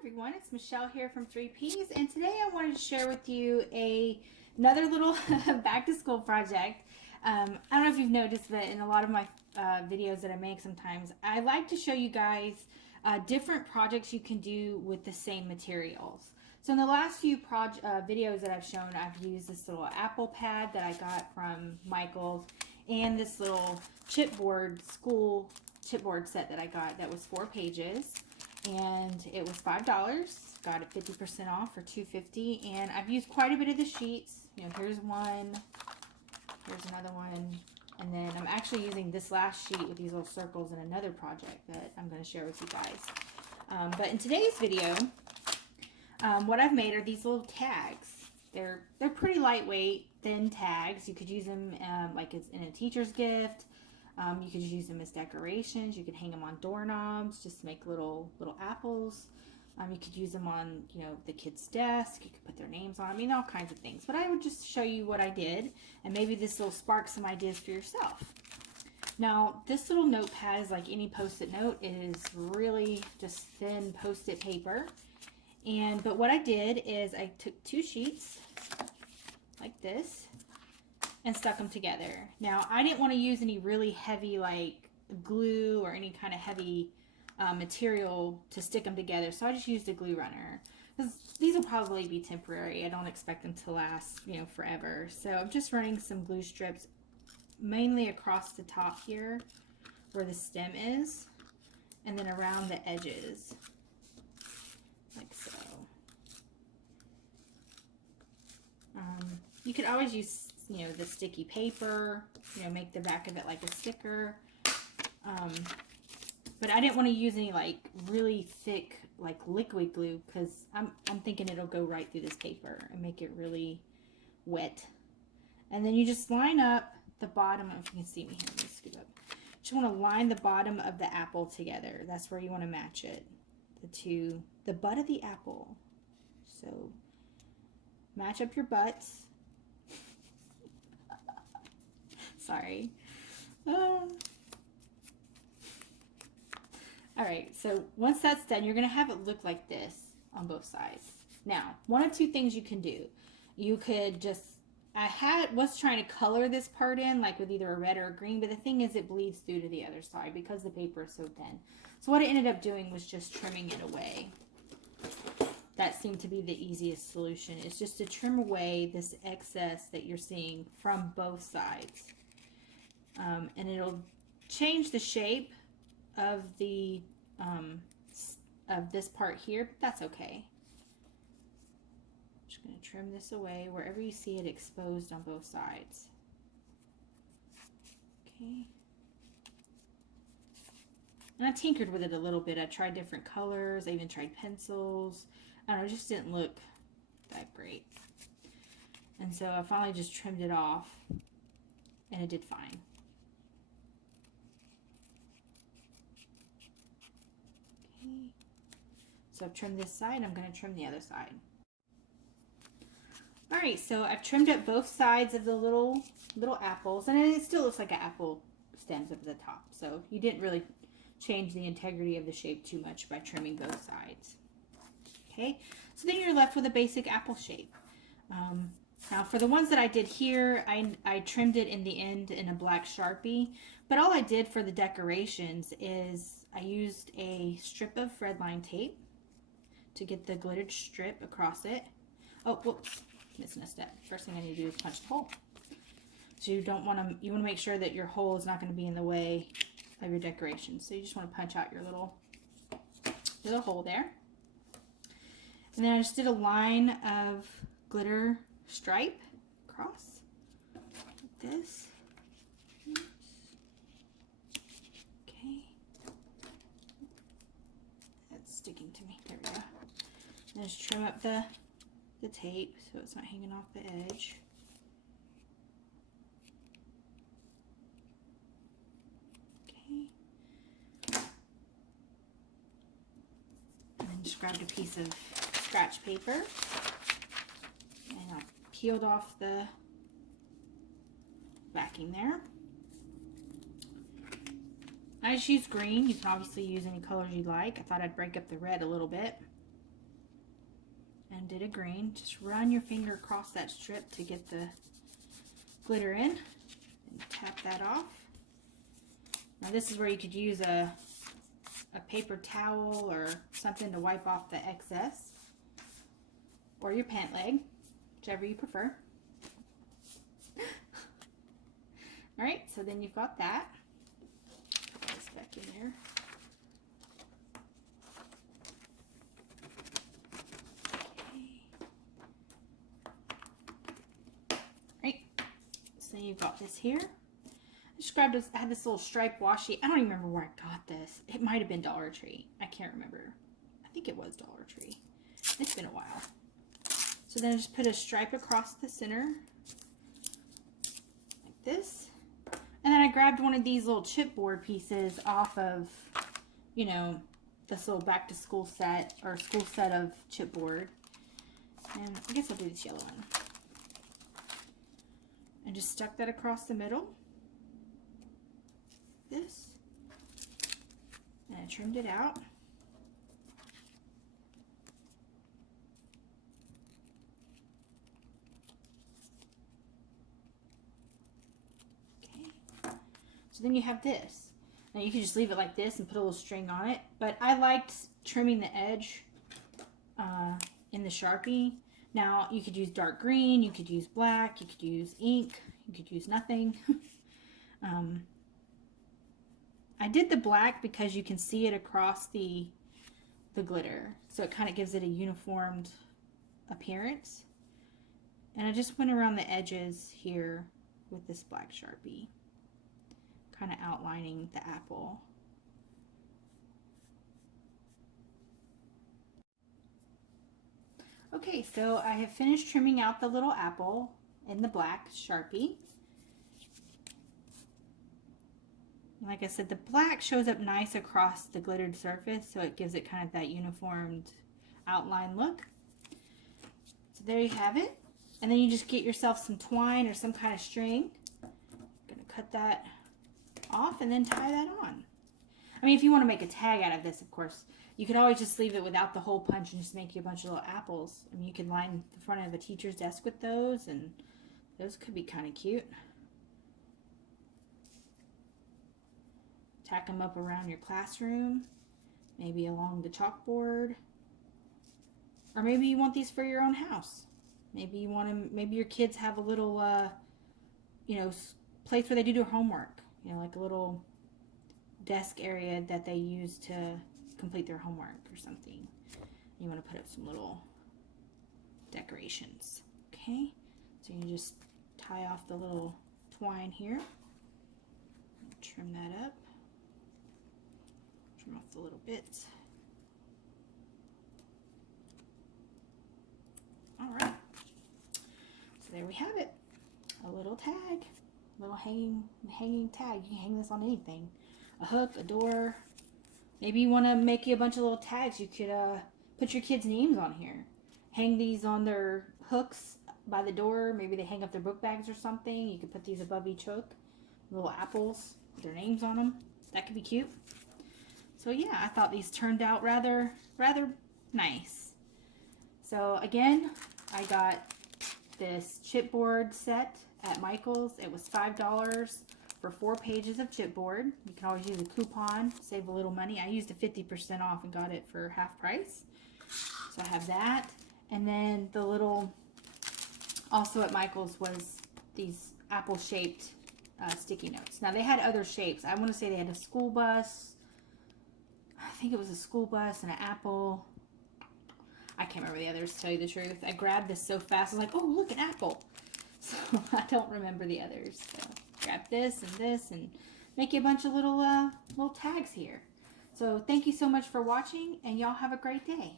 Everyone, it's Michelle here from 3Ps, and today I wanted to share with you another little back to school project. I don't know if you've noticed, but in a lot of my videos that I make sometimes, I like to show you guys different projects you can do with the same materials. So in the last few videos that I've shown, I've used this little apple pad that I got from Michael's and this little school chipboard set that I got that was 4 pages. And it was $5. Got it 50% off for $2.50. And I've used quite a bit of the sheets. You know, here's one, here's another one, and then I'm actually using this last sheet with these little circles in another project that I'm going to share with you guys. But in today's video, what I've made are these little tags. They're pretty lightweight, thin tags. You could use them like it's in a teacher's gift. You could use them as decorations. You could hang them on doorknobs just to make little apples. You could use them on, you know, the kid's desk. You could put their names on. I mean, all kinds of things. But I would just show you what I did, and maybe this will spark some ideas for yourself. Now, this little notepad is like any Post-it note. It is really just thin Post-it paper. But what I did is I took 2 sheets like this and stuck them together. Now, I didn't want to use any really heavy like glue or any kind of heavy material to stick them together, so I just used a glue runner. These will probably be temporary. I don't expect them to last, you know, forever. So I'm just running some glue strips mainly across the top here where the stem is, and then around the edges, like so. You could always use, you know, the sticky paper, you know, make the back of it like a sticker. But I didn't want to use any like really thick like liquid glue because I'm thinking it'll go right through this paper and make it really wet. And then you just line up the bottom, if you can see me here, let me scoot up. You just want to line the bottom of the apple together. That's where you want to match it. The butt of the apple. So match up your butts. Sorry. Alright, so once that's done, you're going to have it look like this on both sides. Now, one of 2 things you can do. You could just, was trying to color this part in, like with either a red or a green, but the thing is it bleeds through to the other side because the paper is so thin. So what I ended up doing was just trimming it away. That seemed to be the easiest solution, is just to trim away this excess that you're seeing from both sides. And it'll change the shape of the of this part here, but that's okay. I'm just going to trim this away wherever you see it exposed on both sides. Okay. And I tinkered with it a little bit. I tried different colors. I even tried pencils. I don't know, it just didn't look that great. And so I finally just trimmed it off, and it did fine. Okay. So I've trimmed this side. I'm going to trim the other side. Alright, so I've trimmed up both sides of the little apples, and it still looks like an apple stems up at the top. So you didn't really change the integrity of the shape too much by trimming both sides. Okay, so then you're left with a basic apple shape. Now for the ones that I did here, I trimmed it in the end in a black Sharpie, but all I did for the decorations is I used a strip of red line tape to get the glittered strip across it. Oh, whoops, missing a step. First thing I need to do is punch the hole. So you want to make sure that your hole is not going to be in the way of your decorations. So you just want to punch out your little hole there. And then I just did a line of glitter stripe across like this. Oops. Okay. That's sticking to me. There we go. And just trim up the tape so it's not hanging off the edge. Okay. And then just grabbed a piece of scratch paper, and I peeled off the backing there. I just used green. You can obviously use any colors you'd like. I thought I'd break up the red a little bit. and did a green. Just run your finger across that strip to get the glitter in and tap that off. Now this is where you could use a paper towel or something to wipe off the excess, or your pant leg, whichever you prefer. Alright, so then you've got that. Put this back in there. So you've got this here. I just grabbed this, I had this little stripe washi. I don't even remember where I got this. It might have been Dollar Tree. I can't remember. I think it was Dollar Tree. It's been a while. So then I just put a stripe across the center, like this. And then I grabbed one of these little chipboard pieces off of, you know, this little back to school set, or school set of chipboard. And I guess I'll do this yellow one. And just stuck that across the middle. This. And I trimmed it out. Okay. So then you have this. Now you can just leave it like this and put a little string on it. But I liked trimming the edge in the Sharpie. Now, you could use dark green, you could use black, you could use ink, you could use nothing. I did the black because you can see it across the glitter. So it kind of gives it a uniformed appearance. And I just went around the edges here with this black Sharpie, kind of outlining the apple. Okay, so I have finished trimming out the little apple in the black Sharpie. Like I said, the black shows up nice across the glittered surface, so it gives it kind of that uniformed outline look. So there you have it. And then you just get yourself some twine or some kind of string. I'm gonna cut that off and then tie that on. I mean, if you want to make a tag out of this, of course, you could always just leave it without the hole punch and just make you a bunch of little apples. I mean, you could line the front of a teacher's desk with those, and those could be kind of cute. Tack them up around your classroom, maybe along the chalkboard, or maybe you want these for your own house. Maybe you want to. Maybe your kids have a little, you know, place where they do their homework. You know, like a little desk area that they use to complete their homework or something. You want to put up some little decorations. Okay, so you just tie off the little twine here. Trim that up. Trim off the little bits. All right. So there we have it. A little tag, a little hanging tag. You can hang this on anything. A hook, a door. Maybe you want to make you a bunch of little tags. You could put your kids' names on here. Hang these on their hooks by the door. Maybe they hang up their book bags or something. You could put these above each hook. Little apples with their names on them. That could be cute. So yeah, I thought these turned out rather nice. So again, I got this chipboard set at Michael's. It was $5 for 4 pages of chipboard. You can always use a coupon, save a little money. I used a 50% off and got it for half price. So I have that. And then the little, also at Michael's, was these apple-shaped sticky notes. Now they had other shapes. I want to say they had a school bus. I think it was a school bus and an apple. I can't remember the others, to tell you the truth. I grabbed this so fast. I was like, oh, look, an apple. So I don't remember the others. So grab this and make you a bunch of little tags here. So thank you so much for watching, and y'all have a great day.